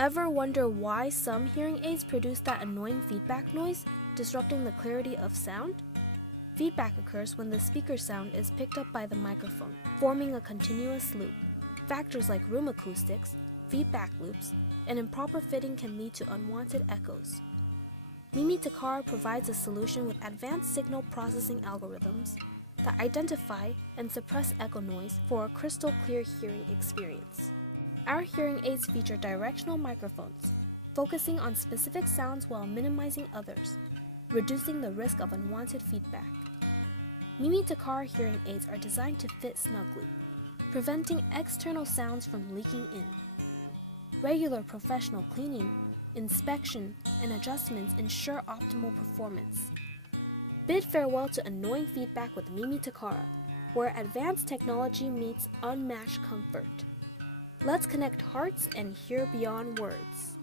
Ever wonder why some hearing aids produce that annoying feedback noise, disrupting the clarity of sound? Feedback occurs when the speaker sound is picked up by the microphone, forming a continuous loop. Factors like room acoustics, feedback loops, and improper fitting can lead to unwanted echoes. Mimi Takara provides a solution with advanced signal processing algorithms that identify and suppress echo noise for a crystal clear hearing experience. Our hearing aids feature directional microphones, focusing on specific sounds while minimizing others, reducing the risk of unwanted feedback. Mimi Takara hearing aids are designed to fit snugly, preventing external sounds from leaking in. Regular professional cleaning, inspection, and adjustments ensure optimal performance. Bid farewell to annoying feedback with Mimi Takara, where advanced technology meets unmatched comfort. Let's connect hearts and hear beyond words.